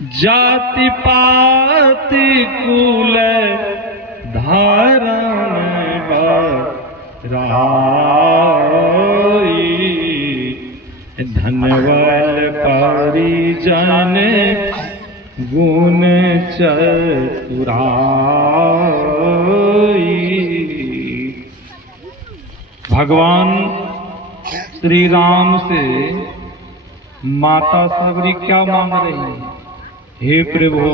जाति पाति कुल धारण राई, धनवल परिजन गुण चतुराई। भगवान श्री राम से माता सबरी क्या मांग रही है? हे प्रभु,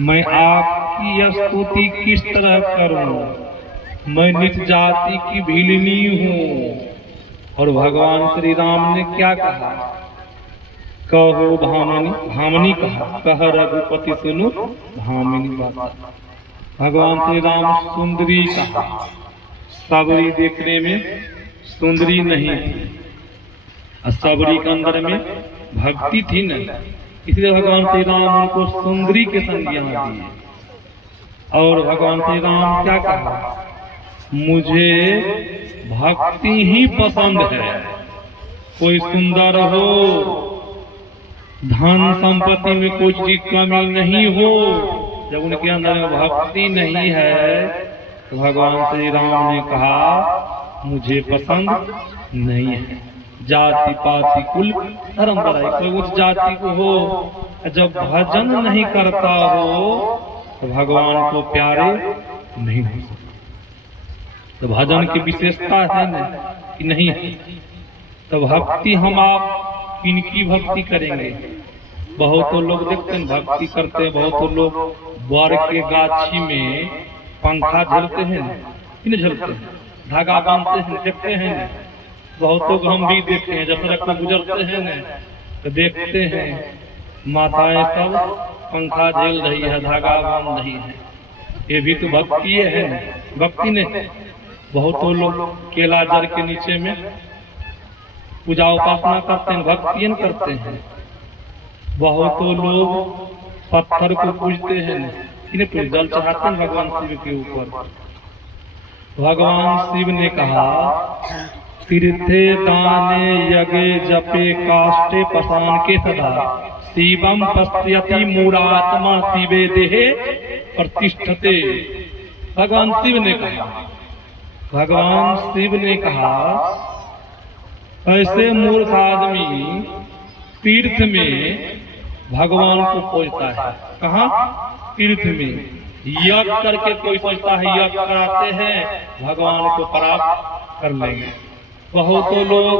मैं आपकी स्तुति किस तरह करूं? मैं नीच जाति की भीलनी हूं। और भगवान श्री राम ने क्या कहा? कहो भामिनी, भामिनी कहा, कह रघुपति सुनो भामिनी बात। भगवान श्री राम सुंदरी कहा, सबरी देखने में सुंदरी नहीं थी, सबरी के अंदर में भक्ति थी न, इसलिए भगवान श्री राम उनको सुंदरी के संज्ञा दिए। और भगवान श्री राम क्या कहा? मुझे भक्ति ही पसंद है। कोई सुंदर हो, धन संपत्ति में कोई चीज कमी नहीं हो, जब उनके अंदर में भक्ति नहीं है तो भगवान श्री राम ने कहा मुझे पसंद नहीं है। जाति पाति कुल धर्म बड़ाई, कोई उस जाति को हो, जब भजन नहीं करता हो तो भगवान को प्यारे नहीं हो सकता। तो भजन की विशेषता है न कि नहीं है। तो भक्ति हम आप किनकी भक्ति करेंगे? बहुत लोग देखते हैं भक्ति करते हैं, बहुत लोग वर के गाछी में पंखा झलते हैं, किन झलते हैं, धागा बांधते हैं, देखते हैं। बहुत लोग हम भी देखते हैं, जब सड़क पर गुजरते हैं न तो देखते हैं माताएं सब पंखा झेल रही है, धागा बांध रही है। ये भी तो भक्ति है न, भक्ति नहीं। बहुत लोग केला जड़ के नीचे में पूजा उपासना करते हैं, भक्ति करते हैं। बहुत लोग पत्थर को पूजते हैं, इन्हें पूज जल चढ़ाते हैं भगवान शिव के ऊपर। भगवान शिव ने कहा तीर्थे दाने यज्ञ जपे काष्ठे पसान के सदा, शिवम पश्यति मूढ़ात्मा शिवे देहे प्रतिष्ठते। भगवान शिव ने कहा, भगवान शिव ने कहा ऐसे मूर्ख आदमी तीर्थ में भगवान को खोजता है। कहाँ? तीर्थ में। यज्ञ करके कोई सोचता है यज्ञ कराते हैं भगवान को प्राप्त कर लेंगे। बहुत लोग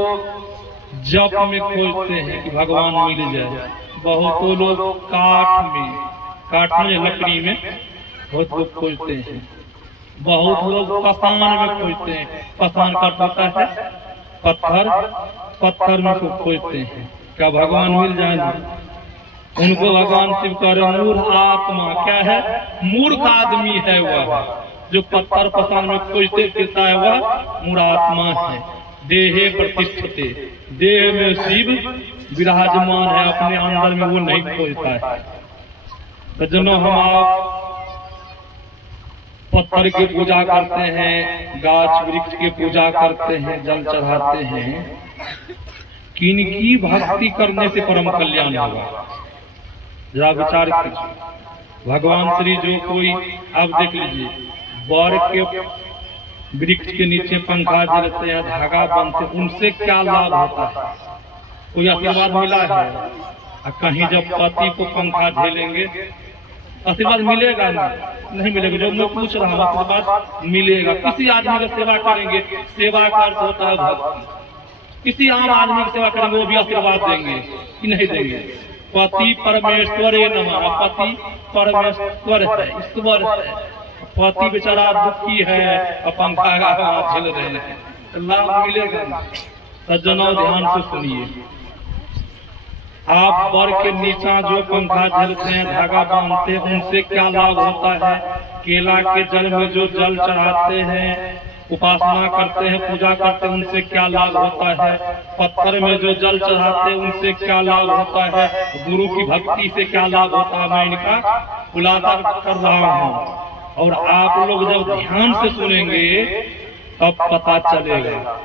जप में खोजते हैं कि भगवान मिल जाए। बहुत लोग काठ में लकड़ी में बहुत लोग खोजते हैं। बहुत लोग पसान में खोजते हैं। पसान का होता है पत्थर में खोजते हैं। क्या भगवान मिल जाए? उनको भगवान शिव कह रहे मूर्ख आत्मा। क्या है? मूर्ख आदमी है वह, जो पत्थर पसान में खोजते फिरता है, वह मूर्ख आत्मा है। देहे प्रतिष्ठते, देह में शिव विराजमान है, अपने अंदर में वो नहीं खोजता है। तो जनो हम आप पत्थर की पूजा करते हैं, गाछ वृक्ष की पूजा करते हैं, जल चढ़ाते हैं, किनकी भक्ति करने से परम कल्याण होगा? जरा विचार कीजिए। भगवान श्री जो कोई आप देख लीजिए, वर के वृक्ष के नीचे पंखा जलते हैं, धागा बांधते, उनसे क्या लाभ होता है? कोई आशीर्वाद मिला है? कहीं जब पति को पंखा झेलेंगे आशीर्वाद मिलेगा? नहीं मिलेगा। जो मैं पूछ रहा हूँ आशीर्वाद मिलेगा। किसी आदमी की सेवा करेंगे, सेवा का अर्थ होता है भक्ति। किसी आम आदमी की सेवा करेंगे, वो भी आशीर्वाद देंगे कि नहीं देंगे? पति परमेश्वर नमः, पति परमेश्वर है, ईश्वर है। पति बेचारा दुखी है, पंखा झेल रहे हैं, लाभ मिलेगा। सज्जनों ध्यान से सुनिए, आप वर के नीचा जो पंखा झेलते हैं, धागा बांधते हैं, उनसे क्या लाभ होता है? केला के जल में जो जल चढ़ाते हैं, उपासना करते हैं, पूजा करते हैं, उनसे क्या लाभ होता है? पत्थर में जो जल चढ़ाते हैं, उनसे क्या लाभ होता है? गुरु की भक्ति से क्या लाभ होता है? मैं इनका खुलासा कर रहा हूँ। और आप लोग जब ध्यान से सुनेंगे तब पता चलेगा।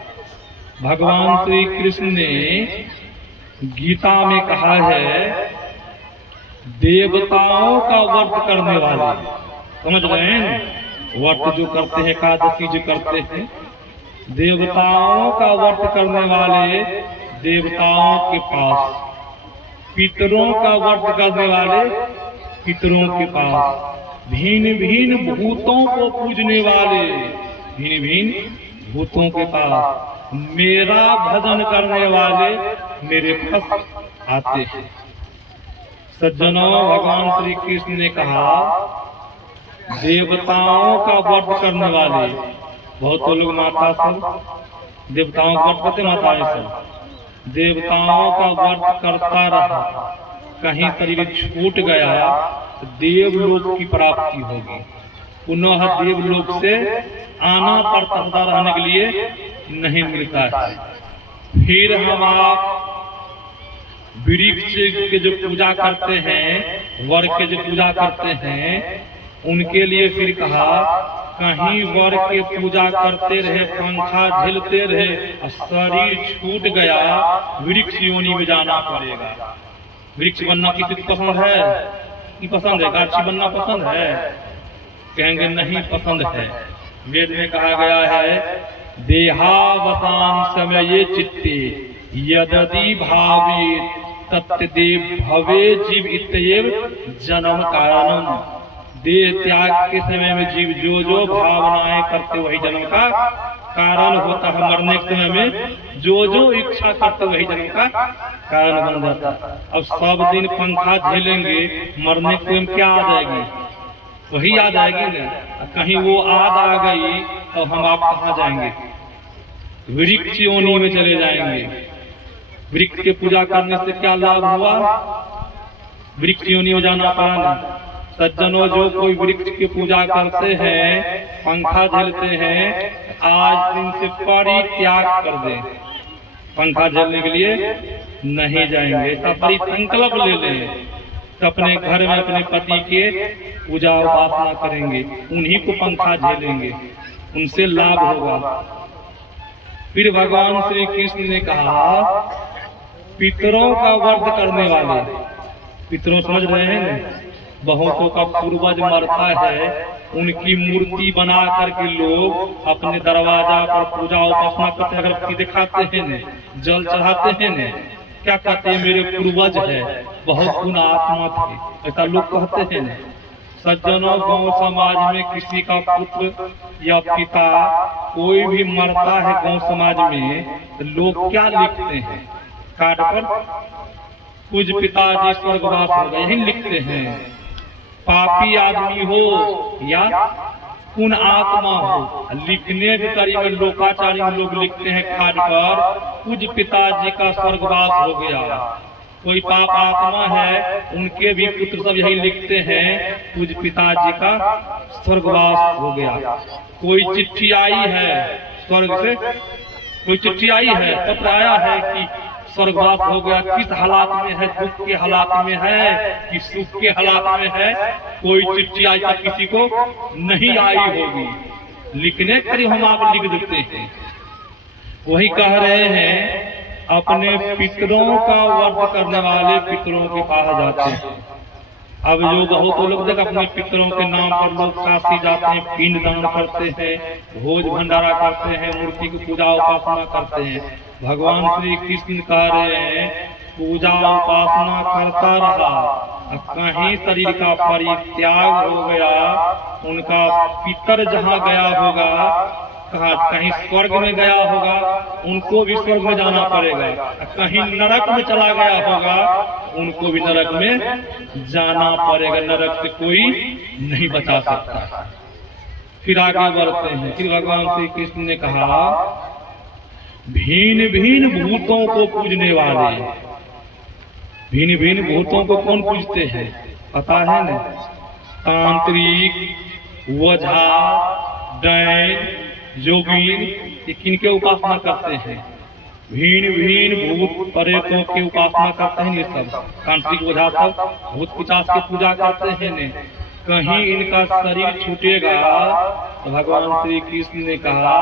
भगवान श्री कृष्ण ने गीता में कहा है देवताओं का व्रत करने वाले, समझ रहे हैं, व्रत जो करते हैं, एकादशी जो करते हैं, देवताओं का व्रत करने वाले देवताओं के पास, पितरों का व्रत करने वाले पितरों के पास, भिन्न भिन्न भूतों को पूजने वाले भिन्न भिन्न भूतों के पास, मेरा भजन करने वाले मेरे पास आते हैं। सज्जनों, भगवान श्री कृष्ण ने कहा देवताओं का व्रत करने वाले, बहुत लोग माता सब देवताओं का व्रत करते, माताएं सब देवताओं का व्रत करता रहा, कहीं शरीर छूट गया तो देवलोक की प्राप्ति होगी, पुनः देवलोक से आना पड़ता रहने के लिए नहीं मिलता है। फिर हम आप वृक्ष के जो पूजा करते हैं, वर के जो पूजा करते हैं, उनके लिए फिर कहा कहीं वर के पूजा करते रहे, पंखा झेलते रहे, शरीर छूट गया, वृक्ष योनि में जाना पड़ेगा। वृक्ष बनना किसी को पसंद है कि पसंद है? गाछी बनना पसंद है? कहेंगे नहीं पसंद है। वेद में कहा गया है देहावसान समय चित्ते यदि भावे तत्देव भवे जीव इत्येव जन्म कारणम। देह त्याग के समय में जीव जो जो भावनाएं करते वही जन्म का कारण होता है। मरने के समय में जो जो इच्छा करते वही जन्म का कारण बन जाता है। अब सब दिन पंखा झेलेंगे, मरने के समय क्या आ जाएगी? वही याद आएगी ना। कहीं वो आद आ गई तो हम आप कहाँ जाएंगे? वृक्ष योनि में चले जाएंगे। वृक्ष के पूजा करने से क्या लाभ हुआ? वृक्ष योनि में जाना पड़ा ना। सज्जनों, जो कोई वृक्ष की पूजा करते हैं, पंखा झेलते हैं, आज दिन से परित्याग कर दें, पंखा झेलने के लिए नहीं जाएंगे। ऐसा परिसंकल्प ले लें तो अपने घर में अपने पति के पूजा उपासना करेंगे, उन्हीं को पंखा झेलेंगे, उनसे लाभ होगा। फिर भगवान श्री कृष्ण ने कहा पितरों का व्रत करने वाले, पितरों समझ रहे हैं ना, बहुतों का पूर्वज मरता है, उनकी मूर्ति बना करके लोग अपने दरवाजा पर पूजा उपासना करते हैं, अगर दिखाते हैं ने, जल चढ़ाते हैं ने, क्या कहते हैं? मेरे पूर्वज है, बहुत गुण आत्मा थे, ऐसा लोग कहते हैं ने। सज्जनों, गांव समाज में किसी का पुत्र या पिता कोई भी मरता है गांव समाज में, तो लोग क्या लिखते हैं कार्ड पर? कुछ पिताजी स्वर्गवास हो गए, यही लिखते हैं। पापी आदमी हो या पुण्य आत्मा हो, लिखने के करीब लोकाचारी लोग लिखते हैं कार्ड पर कुछ पिताजी का स्वर्गवास हो गया। कोई पाप आत्मा है, उनके भी पुत्र सब यही लिखते हैं कुछ पिताजी का स्वर्गवास हो गया। कोई चिट्ठी आई है स्वर्ग से, कोई चिट्ठी आई है, पत्र आया है कि स्वर्गवास हो गया, किस हालात में है? दुख के हालात में है कि सुख के हालात में है? कोई चिट्ठी आज तक किसी को नहीं आई होगी, लिखने करी हम आप लिख देते हैं। वही कह रहे हैं अपने पितरों का व्रत करने वाले पितरों के पास जाते हैं। अब जो बहुत लोग देख अपने पितरों के नाम पर लोग काशी जाते हैं, पिंड दान करते हैं, भोज भंडारा करते हैं, मूर्ति की पूजा उपासना करते हैं। भगवान श्री कृष्ण कह रहे हैं पूजा उपासना करता रहा, कहीं शरीर का परित्याग हो गया, उनका पितर जहाँ गया होगा, कहीं स्वर्ग में गया होगा, उनको भी स्वर्ग में जाना पड़ेगा, कहीं नरक में चला गया होगा, उनको भी नरक में जाना पड़ेगा। नरक से कोई नहीं बचा सकता। फिर आगे बढ़ते हैं। फिर भगवान श्री कृष्ण ने कहा भिन्न भिन्न भूतों को पूजने वाले, भिन्न भिन्न भूतों को कौन पूजते हैं पता है ना? तांत्रिक, वझा, दैन, योगी, किनके उपासना करते हैं? भिन्न भिन्न भूत प्रेतों की उपासना करते हैं। ये सब तांत्रिक वझा सब भूत पिशाच की पूजा करते हैं ने। कहीं इनका शरीर छूटेगा तो भगवान श्री कृष्ण ने कहा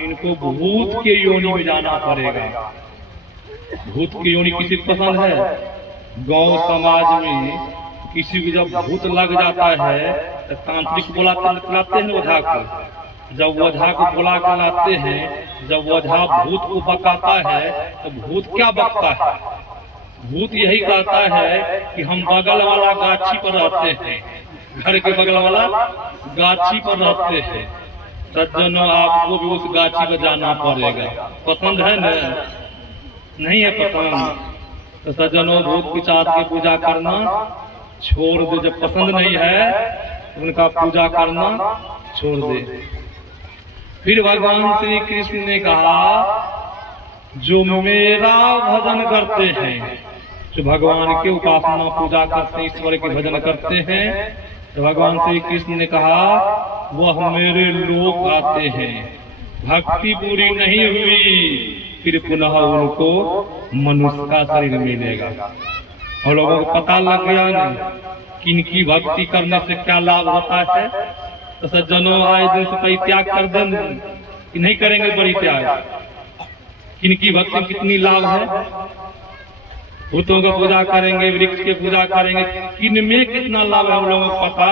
इनको भूत के योनि में जाना पड़ेगा। भूत की योनि किसी को पसंद है? गांव समाज में किसी को जब भूत लग जाता है तो तांत्रिक बुलाते हैं ओझा को। जब ओझा को बुला कर लाते हैं, जब ओझा भूत को बकाता है तो भूत क्या बकता है? भूत यही कहता है कि हम बगल वाला गाछी पर रहते हैं, घर के बगल वाला गाछी पर रहते हैं। सज्जनों, आपको भी उस गाछी पर जाना पड़ेगा। पसंद है न? नहीं है पसंद तो सज्जनों, भूत पिशाच की पूजा करना छोड़ दे। जब पसंद नहीं है उनका पूजा करना छोड़ दे। फिर भगवान श्री कृष्ण ने कहा, जो मेरा भजन करते हैं, जो भगवान के उपासना पूजा करते हैं, ईश्वर के भजन करते हैं, तो भगवान श्री कृष्ण ने कहा वह मेरे लोक आते हैं। भक्ति पूरी नहीं हुई फिर पुनः उनको मनुष्य का शरीर मिलेगा। और लोगों को पता लग गया नहीं किनकी भक्ति करने से क्या लाभ होता है। तो सज्जनों, आए दिन से परित्याग कर दें कि नहीं करेंगे परित्याग? किनकी भक्ति कितनी लाभ है? भूतों का पूजा करेंगे, वृक्ष की पूजा करेंगे, किनमें कितना लाभ है हम लोगों को पता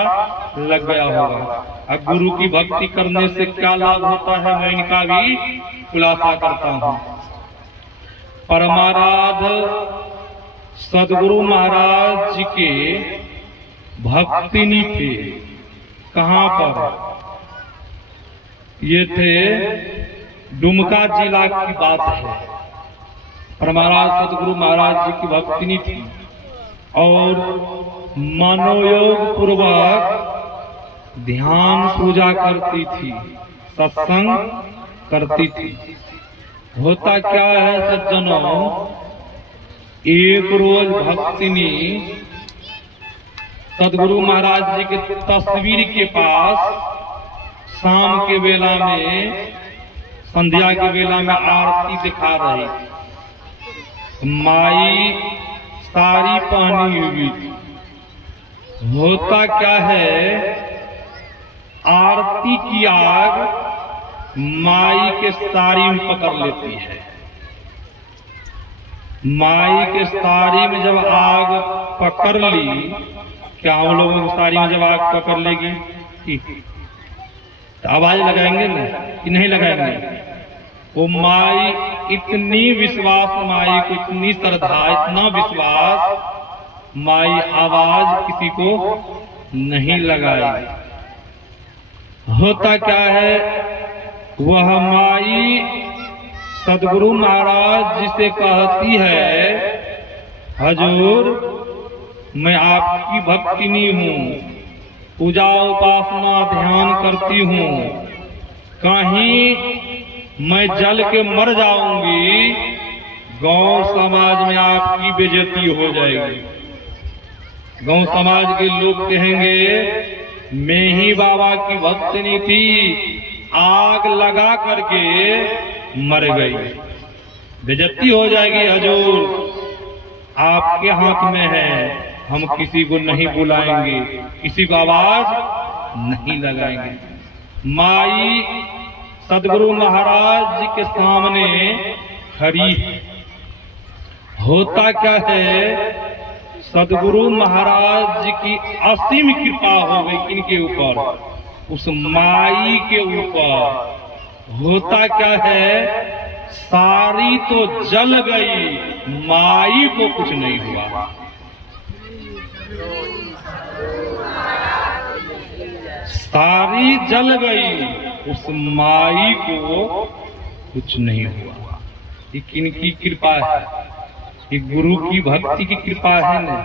लग गया होगा। अब गुरु की भक्ति करने से क्या लाभ होता है, मैं इनका भी खुलासा करता हूँ। परमाराध सदगुरु महाराज जी के भक्तिनी थे। कहाँ पर? ये थे दुमका जिला की बात है। परमाराध सदगुरु महाराज जी की भक्तिनी थी और मनोयोग पूर्वक ध्यान पूजा करती थी, सत्संग करती थी। होता क्या है सज्जनों, एक रोज भक्तिनी सदगुरु महाराज जी के तस्वीर के पास शाम के वेला में, संध्या के वेला में आरती दिखा रही थी। माई साड़ी पहनी हुई थी। होता क्या है, आरती की आग माई के साड़ी में पकड़ लेती है। माई के साड़ी में जब आग पकड़ ली, क्या हम लोगों की साड़ी में जब आग पकड़ लेगी तो आवाज लगाएंगे ना कि नहीं लगाएंगे? वो माई इतनी विश्वास, माई को इतनी श्रद्धा, इतना विश्वास, माई आवाज किसी को नहीं लगाई। होता क्या है, वह माई सदगुरु महाराज जिसे कहती है, हजूर मैं आपकी भक्तिनी हूँ, पूजा उपासना ध्यान करती हूँ, कहीं मैं जल के मर जाऊंगी, गांव समाज में आपकी बेइज्जती हो जाएगी। गांव समाज के लोग कहेंगे मैं ही बाबा की भक्तिनी थी, आग लगा करके मर गई, बेइज्जती हो जाएगी। हजूर आपके हाथ में है, हम किसी को नहीं बुलाएंगे, किसी को आवाज नहीं लगाएंगे। माई सदगुरु महाराज जी के सामने खड़ी। होता क्या है, सदगुरु महाराज जी की असीम कृपा हो गई किनके ऊपर? उस माई के ऊपर। होता क्या है, सारी तो जल गई, माई को कुछ नहीं हुआ। सारी जल गई, उस माई को कुछ नहीं हुआ। ये किनकी कृपा है? ये गुरु की भक्ति की कृपा है ना।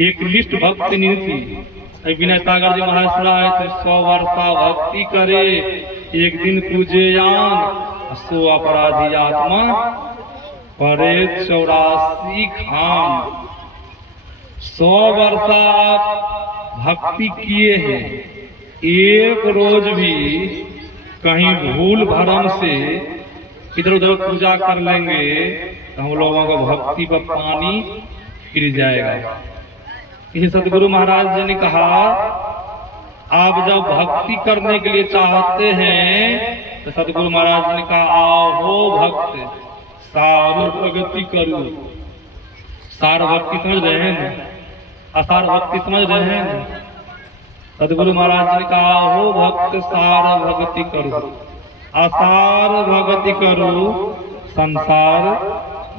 एक लिस्ट भक्ति नहीं थी। विनय सागर जी महाराज सुना है, 100 वर्षा भक्ति करे, एक दिन पूजे यान, 100 अपराधी आत्मा परे 84 खान। 100 वर्षा आप भक्ति किए हैं, एक रोज भी कहीं भूल भरम से इधर उधर पूजा कर लेंगे तो हम लोगों को भक्ति पर पानी फिर जाएगा। इसे सदगुरु महाराज जी ने कहा, आप जब भक्ति करने के लिए चाहते हैं तो सदगुरु महाराज जी ने कहा, आओ भक्त सार प्रगति करो। सार भक्ति समझ रहे हैं? आसार भक्ति समझ रहे हैं? सदगुरु महाराज ने कहा, हो भक्त सार भक्ति करो, आसार भक्ति करो, संसार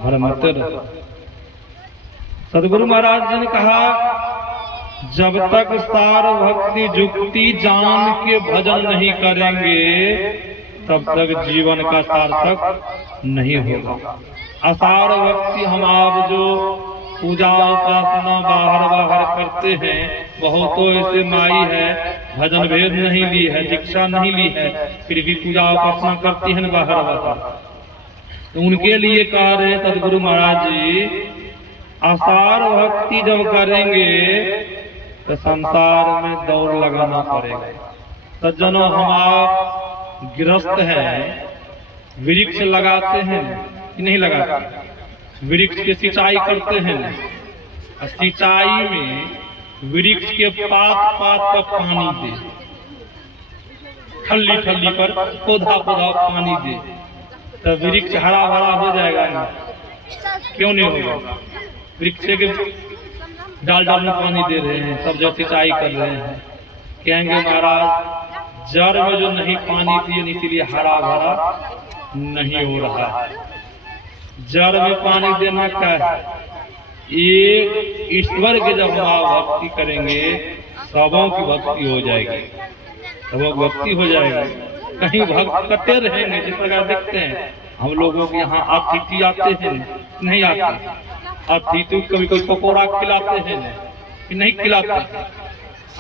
भर मत रहो। सदगुरु महाराज जी ने कहा, जब तक सार भक्ति जुक्ति जान के भजन नहीं करेंगे तब तक जीवन का सार्थक नहीं होगा। आसार भक्ति हम आप जो पूजा उपासना बाहर करते हैं, बहुतों ऐसे माई है भजन भेद नहीं ली है, दीक्षा नहीं ली है, फिर भी पूजा उपासना करती है बाहर। तो उनके लिए कह रहे सदगुरु महाराज जी, आसार भक्ति जब करेंगे तो संसार में दौड़ लगाना पड़ेगा। सज्जनों, हम आप गृहस्थ हैं, वृक्ष लगाते हैं कि नहीं लगाते? वृक्ष की सिंचाई करते हैं। सिंचाई में वृक्ष के पात पर पानी दे, ठल्ली पर पौधा पानी दे, तो वृक्ष हरा भरा हो जाएगा ना? क्यों नहीं होगा? वृक्ष के डाल में पानी दे रहे हैं, सब जगह सिंचाई कर रहे हैं। कहेंगे महाराज, जड़ में जो नहीं पानी दिए इसीलिए हरा भरा नहीं हो रहा है। जड़ में पानी देना क्या है? एक ईश्वर के जब हम भक्ति करेंगे सबों की भक्ति हो जाएगी, सबों भक्ति हो जाएगी। कहीं भक्त करते रहेंगे, जिस प्रकार देखते हैं हम लोगों के यहाँ अतिथि आते हैं, नहीं आते? अतिथि कभी कोई पकौड़ा खिलाते हैं कि नहीं खिलाते?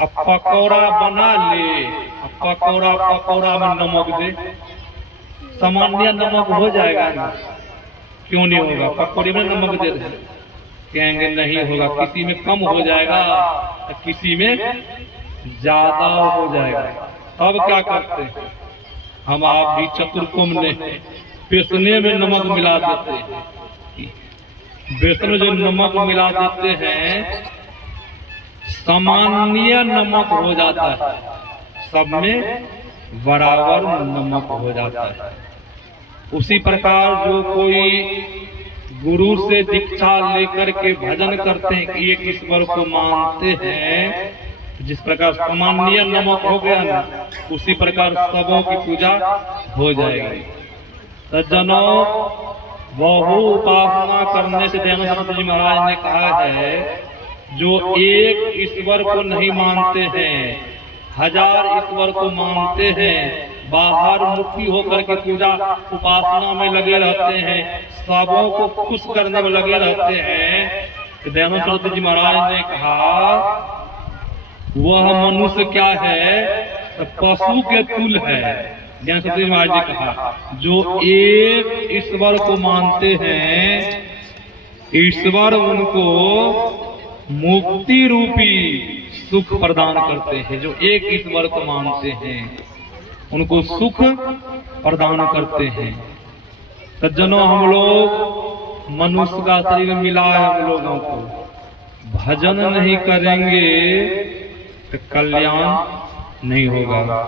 अब पकौड़ा बना ले, पकौड़ा में नमक दे, सामान्य नमक हो जाएगा ना? क्यों नहीं होगा? पकौड़े में नमक दे रहे, कहेंगे नहीं होगा। किसी में कम हो जाएगा, किसी में ज्यादा हो जाएगा। अब क्या करते हैं हम आप भी? चतुर्कुम ने बेसने में नमक मिला देते हैं। बेसन में जो नमक मिला देते हैं सामान्य नमक हो जाता है, सब में बराबर नमक हो जाता है। उसी प्रकार जो कोई गुरु से दीक्षा लेकर के भजन करते हैं कि एक ईश्वर को मानते हैं, जिस प्रकार सामान्य नमक हो गया ना, उसी प्रकार सबों की पूजा हो जाएगी। सज्जनों, बहु उपासना करने से दयानंद जी महाराज ने कहा है, जो एक ईश्वर को नहीं मानते हैं, हजार ईश्वर को मानते हैं, बाहर मुखी होकर के पूजा उपासना में लगे रहते हैं, सबों को खुश करने में लगे रहते हैं। दयानंद सरस्वती जी महाराज ने कहा, वह मनुष्य क्या है? पशु के तुल्य है। दयानंद सरस्वती जी महाराज ने कहा, जो एक ईश्वर को मानते हैं, ईश्वर उनको मुक्ति रूपी सुख प्रदान करते हैं। जो एक ईश्वर को मानते हैं उनको सुख प्रदान करते हैं। सज्जनों, हम लोग मनुष्य का शरीर मिला है, हम लोगों को भजन नहीं करेंगे तो कल्याण नहीं होगा।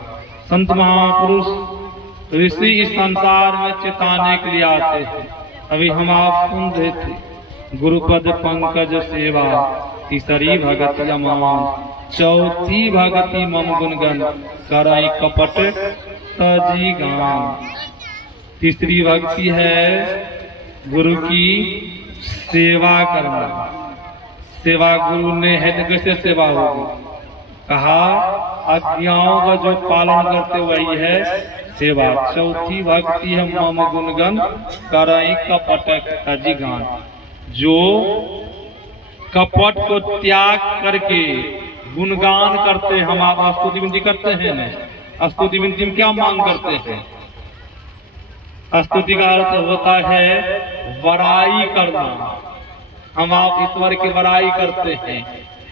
संत महापुरुष ऋषि इस संसार में चिताने के लिए आते हैं। अभी हम आप सुन रहे थे, गुरुपद पंकज सेवा, तीसरी भगति अमान, चौथी भगति मम गुणगन, कराई कपट तजी गान। तीसरी भक्ति है गुरु की सेवा करना। सेवा गुरु ने है तो कैसे सेवा होगी? कहा, आज्ञाओं का जो पालन करते वही है सेवा। चौथी भक्ति है मम गुणगन, कराई कपट तजी गान। जो कपट को त्याग करके गुणगान करते हैं। हम आप स्तुति विनती करते हैं ना, स्तुति विनती में क्या मांग करते हैं? स्तुति का अर्थ होता है बड़ाई करना। हम आप ईश्वर की बड़ाई करते हैं,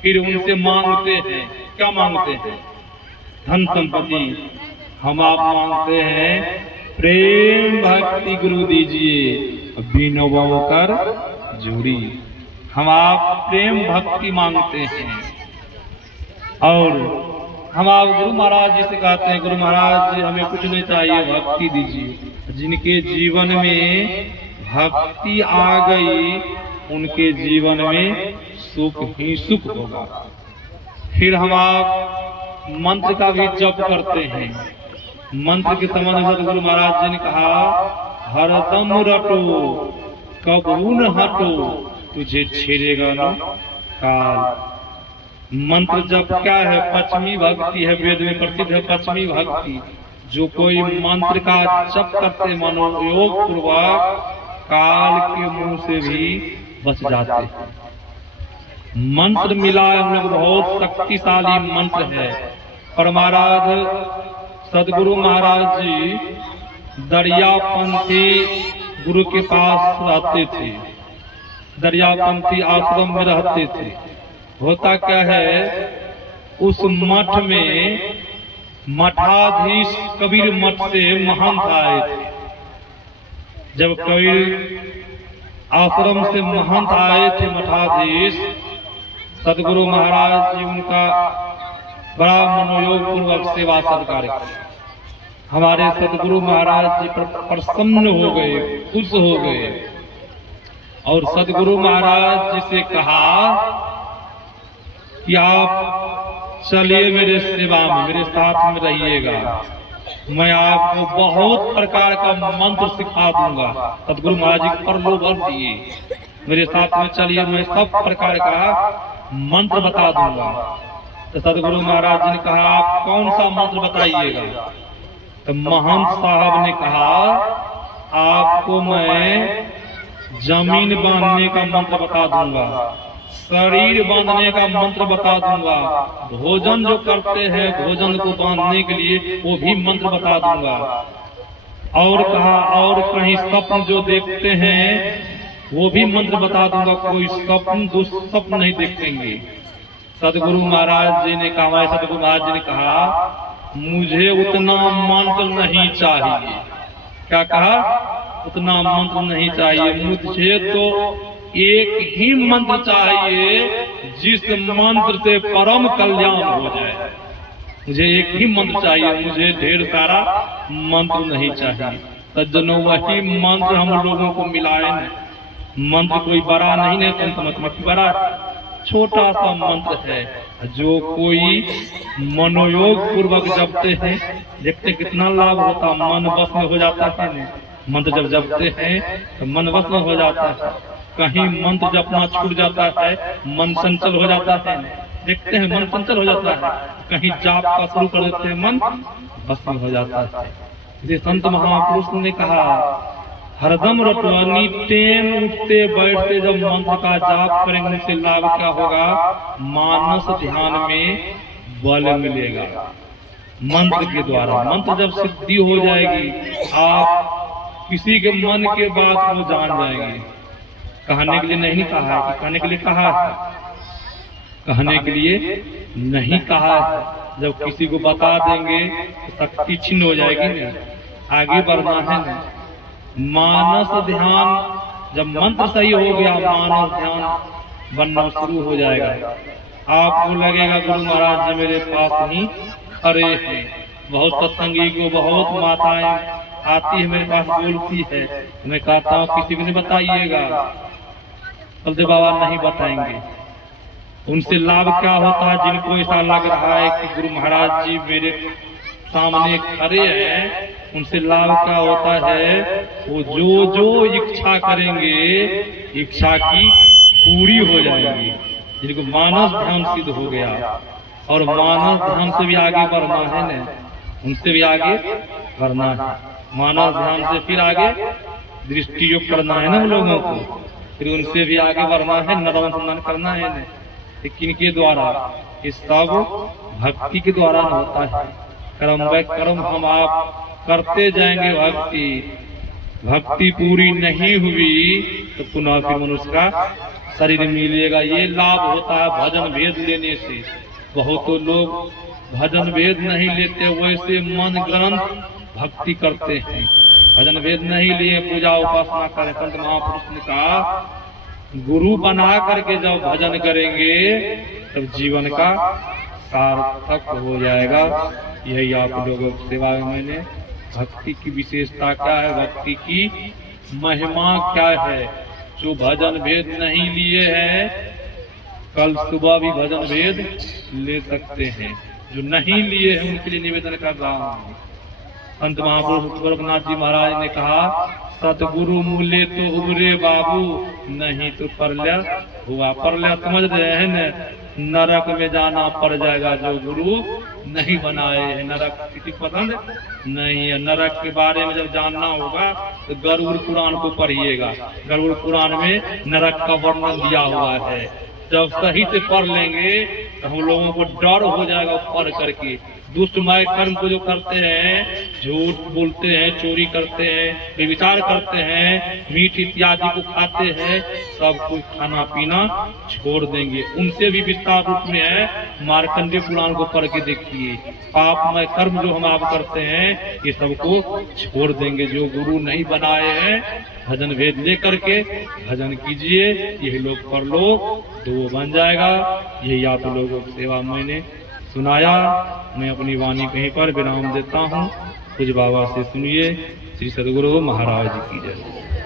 फिर उनसे मांगते हैं। क्या मांगते हैं? धन संपत्ति। हम आप मांगते हैं प्रेम भक्ति गुरु दीजिए, बिनवों कर जुड़ी। हम आप प्रेम भक्ति मांगते हैं। और हम आप गुरु महाराज जी से कहते हैं, गुरु महाराज जी हमें कुछ नहीं चाहिए, भक्ति दीजिए। जिनके जीवन में भक्ति आ गई उनके जीवन में सुख ही सुख होगा। फिर हम आप मंत्र का भी जप करते हैं। मंत्र के संबंध में सदगुरु महाराज जी ने कहा, हरदम रटो कबहू न हटो, तुझे छेड़ेगा न काल। मंत्र जप क्या है? पश्चिमी भक्ति है, वेद में प्रसिद्ध है पश्चिमी भक्ति। जो कोई मंत्र का जप करते मनोयोग पूर्वक काल के मुंह से भी बच जाते हैं। मंत्र मिला हम लोग बहुत शक्तिशाली मंत्र है। और महाराज सदगुरु महाराज जी दरियापंथी गुरु के पास रहते थे, दरियापंथी आश्रम में रहते थे। होता क्या है, उस मठ में मठाधीश कबीर मठ से महंत आए थे। जब कबीर आश्रम से महंत आए थे मठाधीश, सदगुरु महाराज जी उनका बड़ा मनोयोग पूर्वक सेवा सत्कार किया। हमारे सदगुरु महाराज जी पर प्रसन्न हो गए, खुश हो गए और सदगुरु महाराज जी से कहा कि आप चलिए मेरे सेवा में, मेरे साथ में रहिएगा, मैं आपको बहुत प्रकार का मंत्र सिखा दूंगा। सदगुरु महाराज जी प्रलोभन दिए, मेरे साथ में चलिए, मैं सब प्रकार का मंत्र बता दूंगा। तो सदगुरु महाराज जी ने कहा, आप कौन सा मंत्र बताइएगा? तो महंत साहब ने कहा, आपको मैं जमीन बांधने का मंत्र बता दूंगा, शरीर बांधने का मंत्र बता दूंगा, भोजन जो करते हैं भोजन को बांधने के लिए वो भी मंत्र बता दूंगा। और कहा, और कहीं स्वप्न जो देखते हैं वो भी मंत्र बता दूंगा, कोई स्वप्न दुस्वप्न नहीं देखेंगे। सदगुरु महाराज जी ने कहा, सदगुरु महाराज जी ने कहा, मुझे उतना मंत्र नहीं चाहिए। क्या कहा? उतना मंत्र नहीं चाहिए, मुझे तो एक ही मंत्र चाहिए जिस मंत्र से परम कल्याण हो जाए। मुझे एक ही मंत्र चाहिए, मुझे ढेर सारा मंत्र नहीं चाहिए। सज्जनों, वही मंत्र हम लोगों को मिलाए न। मंत्र कोई बड़ा नहीं है, संत बड़ा छोटा सा मंत्र है जो कोई मनोयोग पूर्वक जपते हैं, देखते कितना लाभ होता, मन बस में हो जाता है। मंत्र जब जपते हैं तो मन बस में हो जाता है। कहीं मंत्र जपना छूट जाता है, मन चंचल हो जाता है, देखते हैं मन चंचल हो जाता है। कहीं जाप का शुरू कर देते हैं, मन बस में हो जाता है। इसलिए संत महापुरुष ने कहा, हरदम रटो, नित्य उठते बैठते जब मंत्र का जाप करेंगे उनसे लाभ क्या होगा? मानस ध्यान में बल मिलेगा। मंत्र के द्वारा, मंत्र जब सिद्धि हो जाएगी, आप किसी के मन के बात को जान जाएंगे। कहने के लिए नहीं कहा है, कहने के लिए कहा है, कहने के लिए नहीं कहा है। जब किसी को बता देंगे तो शक्ति छिन्न हो जाएगी नहीं, आगे बढ़ना है ना। मानस ध्यान, जब मंत्र सही हो गया, मानस ध्यान बनना शुरू हो जाएगा। आपको लगेगा गुरु महाराज जी मेरे पास ही खड़े हैं। बहुत सत्संगी को, बहुत माताएं आती है मेरे पास, बोलती है, मैं कहता हूँ किसी को नहीं बताइएगा। बलदेव बाबा नहीं बताएंगे। उनसे लाभ क्या होता है? जिनको ऐसा लग रहा है कि गुरु महाराज जी मेरे सामने खड़े हैं, उनसे लाभ क्या होता है? वो जो जो इच्छा करेंगे, इच्छा की पूरी हो जाएगी। जिनको मानस ध्यान सिद्ध हो गया, और मानस ध्यान से भी आगे बढ़ना है न, उनसे भी आगे बढ़ना है। मानस ध्यान से फिर आगे दृष्टि योग करना है ना हम लोगों को, फिर उनसे भी आगे बढ़ना है, नदन संधान करना है न। लेकिन के द्वारा, ये सब भक्ति के द्वारा होता है। कर्म व कर्म हम आप करते जाएंगे। भक्ति पूरी नहीं हुई तो पुनः फिर मनुष्य का शरीर मिलेगा। ये लाभ होता है भजन भेद लेने से। बहुत लोग भजन भेद नहीं लेते, वैसे मन ग्रंथ भक्ति करते हैं। भजन भेद नहीं लिए, पूजा उपासना करें। संत महापुरुष ने कहा, गुरु बना करके जब भजन करेंगे तब जीवन का सार्थक हो जाएगा। यही आप लोगों की सेवा में मैंने भक्ति की विशेषता क्या है, भक्ति की महिमा क्या है। जो भजन भेद नहीं लिए हैं कल सुबह भी भजन वेद ले सकते हैं। जो नहीं लिए हैं उनके लिए निवेदन कर रहा हूँ। संत महापुरुष गोरखनाथ जी महाराज ने कहा, सतगुरु मूल्य तो उबरे बाबू, नहीं तो परल्या हुआ। परल्या समझ रहे हैं न, नरक में जाना पड़ जाएगा जो गुरु नहीं बनाए हैं। नरक किसी पसंद नहीं है। नरक के बारे में जब जानना होगा तो गरुड़ पुराण को पढ़िएगा। गरुड़ पुराण में नरक का वर्णन दिया हुआ है। जब सही से पढ़ लेंगे तो हम लोगों को डर हो जाएगा पढ़ करके। दुष्टमय कर्म को जो करते हैं, झूठ बोलते हैं, चोरी करते हैं, व्यभिचार करते हैं, मीठ इत्यादि को खाते हैं, सब कुछ खाना पीना छोड़ देंगे। उनसे भी विस्तार रूप में है, मार्कंडेय पुराण को पढ़ के देखिए। पापमय कर्म जो हम आप करते हैं ये सबको छोड़ देंगे। जो गुरु नहीं बनाए हैं, भजन वेद लेकर के भजन कीजिए। यही लोग पढ़ लो तो वो बन जाएगा। यही आप लोगों की सेवा मैंने सुनाया। मैं अपनी वाणी कहीं पर विराम देता हूँ। कुछ बाबा से सुनिए। श्री सद्गुरु महाराज की जय।